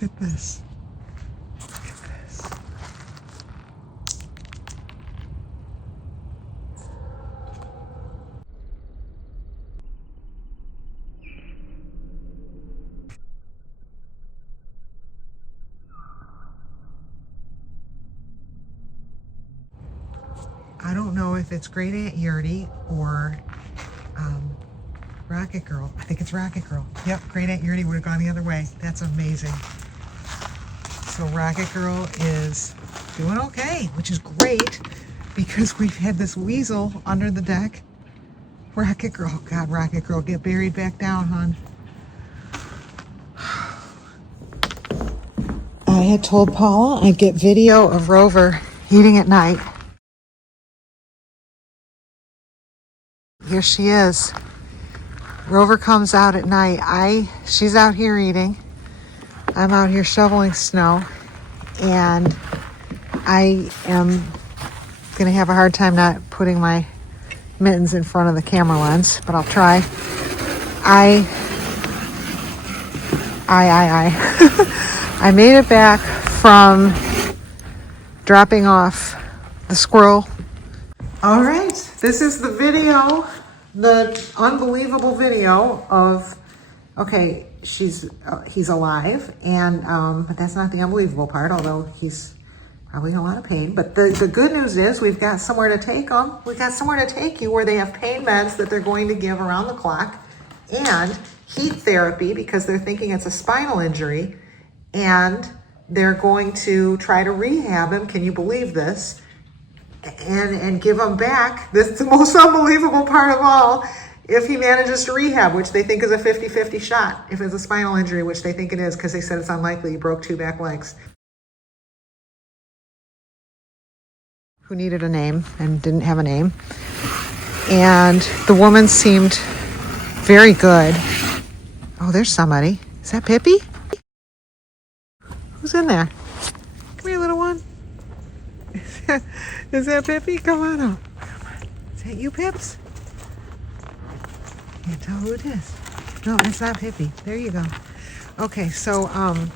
Look at this. Look at this. I don't know if it's Great Aunt Yurdy or Rocket Girl. I think it's Rocket Girl. Yep, Great Aunt Yurdy would have gone the other way. That's amazing. So Rocket Girl is doing okay, which is great because we've had this weasel under the deck. Rocket Girl, oh God, Rocket Girl, get buried back down, hon. I had told Paula I'd get video of Rover eating at night. Here she is. Rover comes out at night. She's out here eating. I'm out here shoveling snow, and I am gonna have a hard time not putting my mittens in front of the camera lens, but I'll try. I made it back from dropping off the squirrel. All right, this is the video, the unbelievable video of, okay, he's alive, and but that's not the unbelievable part, although he's probably in a lot of pain. But the good news is we've got somewhere to take him. We've got somewhere to take you where they have pain meds that they're going to give around the clock, and heat therapy because they're thinking it's a spinal injury, and they're going to try to rehab him. Can you believe this? And give him back. This is the most unbelievable part of all. If he manages to rehab, which they think is a 50-50 shot, if it's a spinal injury, which they think it is because they said it's unlikely, he broke 2 back legs. Who needed a name and didn't have a name. And the woman seemed very good. Oh, there's somebody. Is that Pippi? Who's in there? Come here, little one. Is that Pippi? Come on up. Come on. Is that you, Pips? Can't tell who it is. No, it's not Pippi. There you go. Okay, so and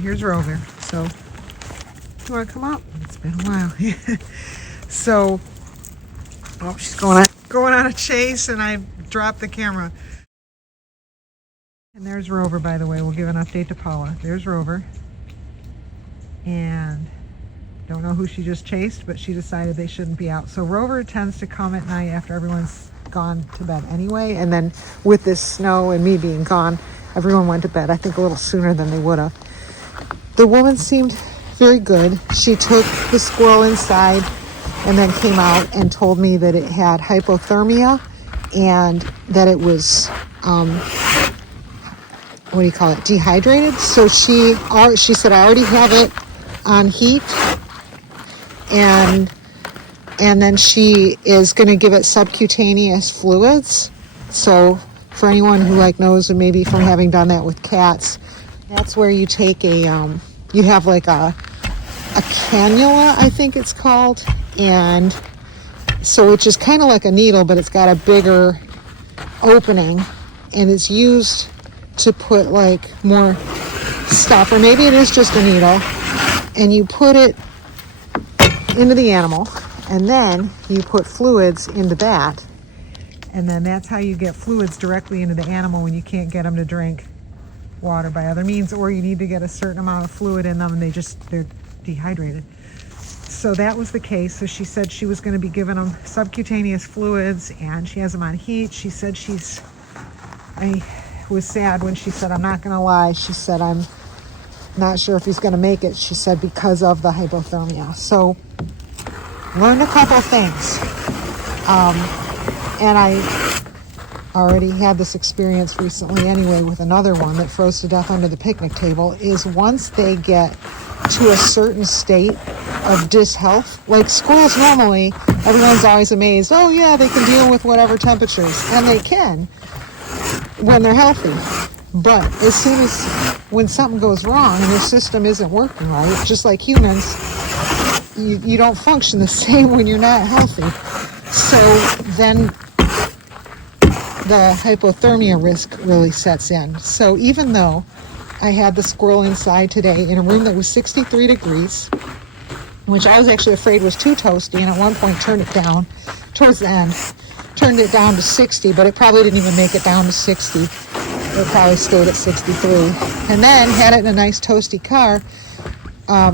here's Rover. So you want to come up? It's been a while. So, oh, she's going on a chase, and I dropped the camera. And there's Rover, by the way. We'll give an update to Paula. There's Rover. And don't know who she just chased, but she decided they shouldn't be out. So Rover tends to come at night after everyone's gone to bed anyway. And then with this snow and me being gone, everyone went to bed, I think a little sooner than they would have. The woman seemed very good. She took the squirrel inside and then came out and told me that it had hypothermia and that it was, dehydrated. So she said, I already have it on heat. And then she is going to give it subcutaneous fluids. So for anyone who knows, and maybe from having done that with cats, that's where you take you have like a cannula, I think it's called. And so which is kind of like a needle, but it's got a bigger opening, and it's used to put more stuff, or maybe it is just a needle, and you put it into the animal, and then you put fluids into that, and then that's how you get fluids directly into the animal when you can't get them to drink water by other means, or you need to get a certain amount of fluid in them and they're dehydrated. So that was the case. So she said she was going to be giving them subcutaneous fluids, and she has them on heat. She said I was sad when she said, I'm not going to lie, she said, I'm not sure if he's going to make it, she said, because of the hypothermia. So learned a couple things, and I already had this experience recently anyway with another one that froze to death under the picnic table, is once they get to a certain state of dishealth, like squirrels normally, everyone's always amazed, oh yeah, they can deal with whatever temperatures, and they can when they're healthy. But as soon as when something goes wrong and your system isn't working right, just like humans, you don't function the same when you're not healthy. So then the hypothermia risk really sets in. So even though I had the squirrel inside today in a room that was 63 degrees, which I was actually afraid was too toasty, and at one point turned it down towards the end. Turned it down to 60, but it probably didn't even make it down to 60. It probably stayed at 63. And then had it in a nice toasty car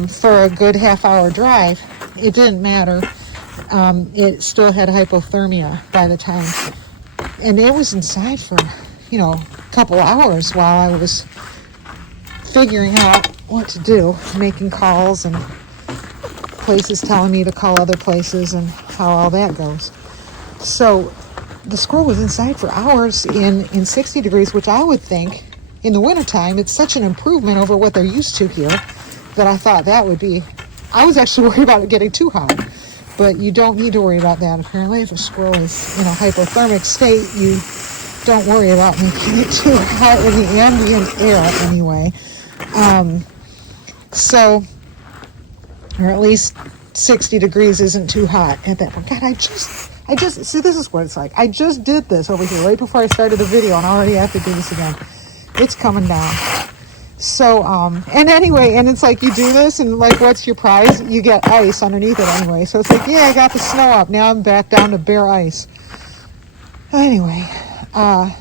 for a good half-hour drive. It didn't matter. It still had hypothermia by the time. And it was inside for, a couple hours while I was figuring out what to do, making calls and places telling me to call other places and how all that goes. So the squirrel was inside for hours in 60 degrees, which I would think in the wintertime, it's such an improvement over what they're used to here that I thought that would be. I was actually worried about it getting too hot, but you don't need to worry about that. Apparently, if a squirrel is in a hypothermic state, you don't worry about making it too hot in the ambient air anyway. Or at least 60 degrees isn't too hot at that point. God, I just, see, this is what it's like. I just did this over here right before I started the video, and already have to do this again. It's coming down. So, and anyway, and it's like you do this, and like, what's your prize? You get ice underneath it anyway. So it's like, yeah, I got the snow up. Now I'm back down to bare ice. Anyway,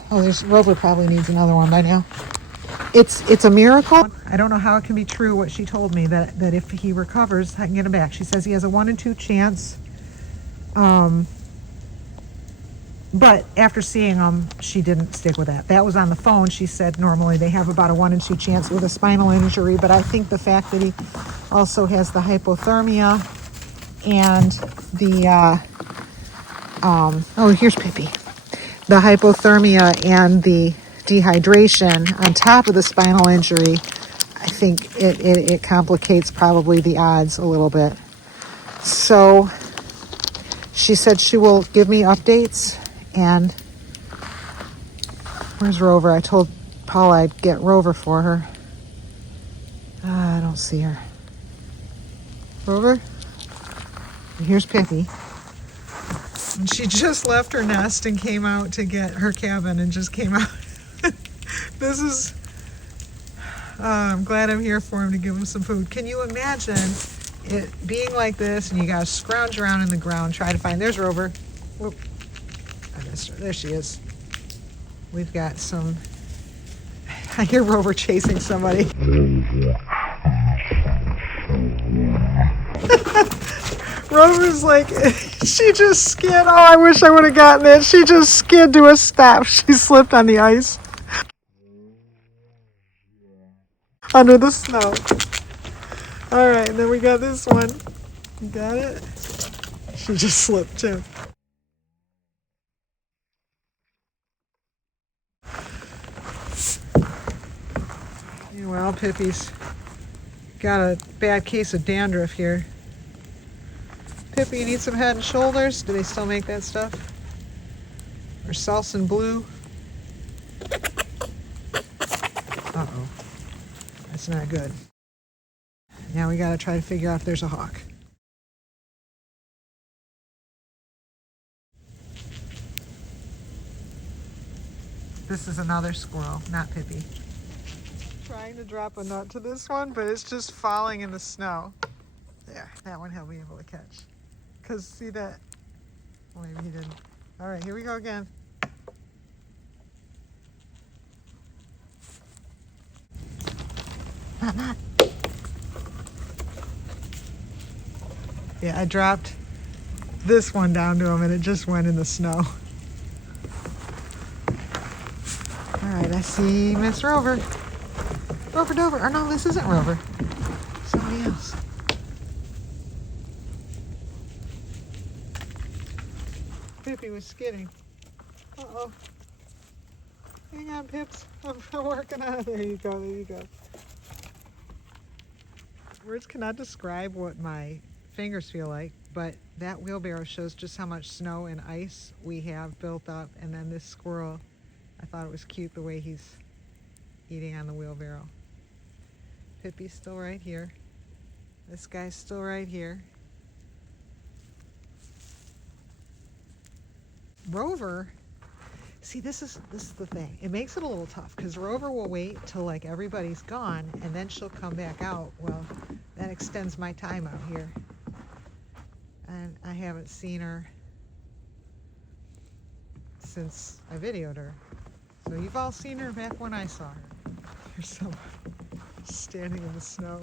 there's Rover probably needs another one by now. It's a miracle. I don't know how it can be true what she told me, that if he recovers, I can get him back. She says he has a 1 in 2 chance. But after seeing him, she didn't stick with that. That was on the phone. She said normally they have about a 1 in 2 chance with a spinal injury, but I think the fact that he also has the hypothermia and the here's Pippi. The hypothermia and the dehydration on top of the spinal injury, I think it complicates probably the odds a little bit. So she said she will give me updates. And where's Rover? I told Paula I'd get Rover for her. I don't see her. Rover? And here's Pippi. And she just left her nest and came out to get her cabin and just came out. This is... I'm glad I'm here for him to give him some food. Can you imagine it being like this and you gotta scrounge around in the ground, try to find... There's Rover. Whoop. I missed her. There she is. We've got some... I hear Rover chasing somebody. Rover's like, she just skid. Oh, I wish I would have gotten it. She just skid to a stop. She slipped on the ice. Under the snow. All right, and then we got this one. You got it? She just slipped too. Well, Pippi's got a bad case of dandruff here. Pippi, you need some Head and Shoulders? Do they still make that stuff? Or Selsun Blue? Uh-oh. That's not good. Now we gotta try to figure out if there's a hawk. This is another squirrel, not Pippi. Trying to drop a nut to this one, but it's just falling in the snow. There, that one he'll be able to catch. Because see that? Well, maybe he didn't. All right, here we go again. Not. Yeah, I dropped this one down to him and it just went in the snow. All right, I see Miss Rover. Rover Dover. Or no, this isn't Rover. Somebody else. Pippi was skidding. Uh-oh. Hang on, Pips. I'm working on it. There you go, there you go. Words cannot describe what my fingers feel like, but that wheelbarrow shows just how much snow and ice we have built up. And then this squirrel, I thought it was cute the way he's eating on the wheelbarrow. Pippi's still right here. This guy's still right here. Rover, See, this is the thing. It makes it a little tough because Rover will wait till like everybody's gone and then she'll come back out. Well, that extends my time out here. And I haven't seen her since I videoed her. So you've all seen her back when I saw her. Here's someone standing in the snow.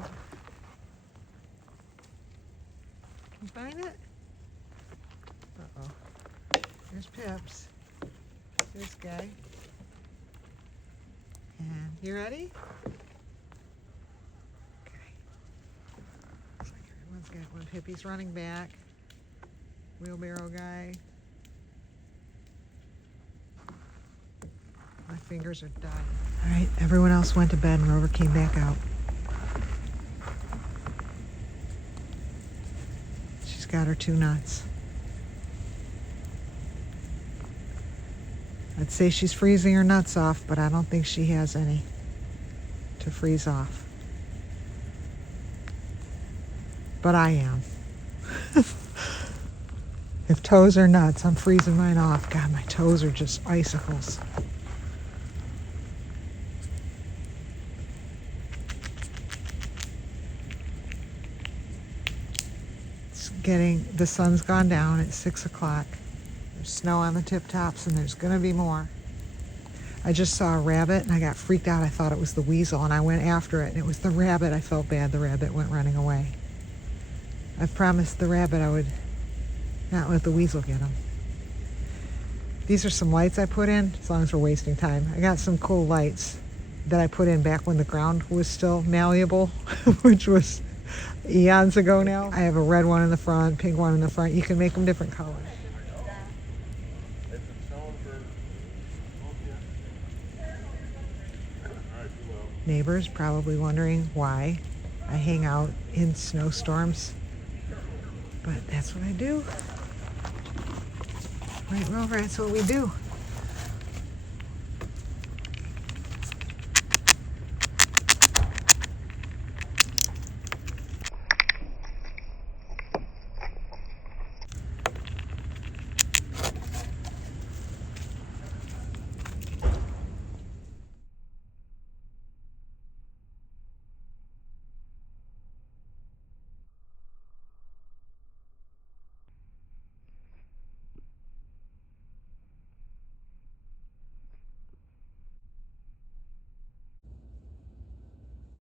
Can you find it? Uh-oh. There's Pips. This guy. And you ready? Okay. Looks like everyone's got one. Pippy's running back. Wheelbarrow guy. My fingers are dying. All right, everyone else went to bed and Rover came back out. She's got her 2 nuts. I'd say she's freezing her nuts off, but I don't think she has any to freeze off. But I am. If toes are nuts, I'm freezing mine off. God, my toes are just icicles. The sun's gone down at 6 o'clock. There's snow on the tip tops and there's gonna be more. I just saw a rabbit and I got freaked out. I thought it was the weasel and I went after it and it was the rabbit. I felt bad. The rabbit went running away. I promised the rabbit I would not let the weasel get him. These are some lights I put in, as long as we're wasting time. I got some cool lights that I put in back when the ground was still malleable, which was eons ago now. I have a red one in the front, pink one in the front. You can make them different colors. Neighbors probably wondering why I hang out in snowstorms, but that's what I do. Right, Rover, that's what we do.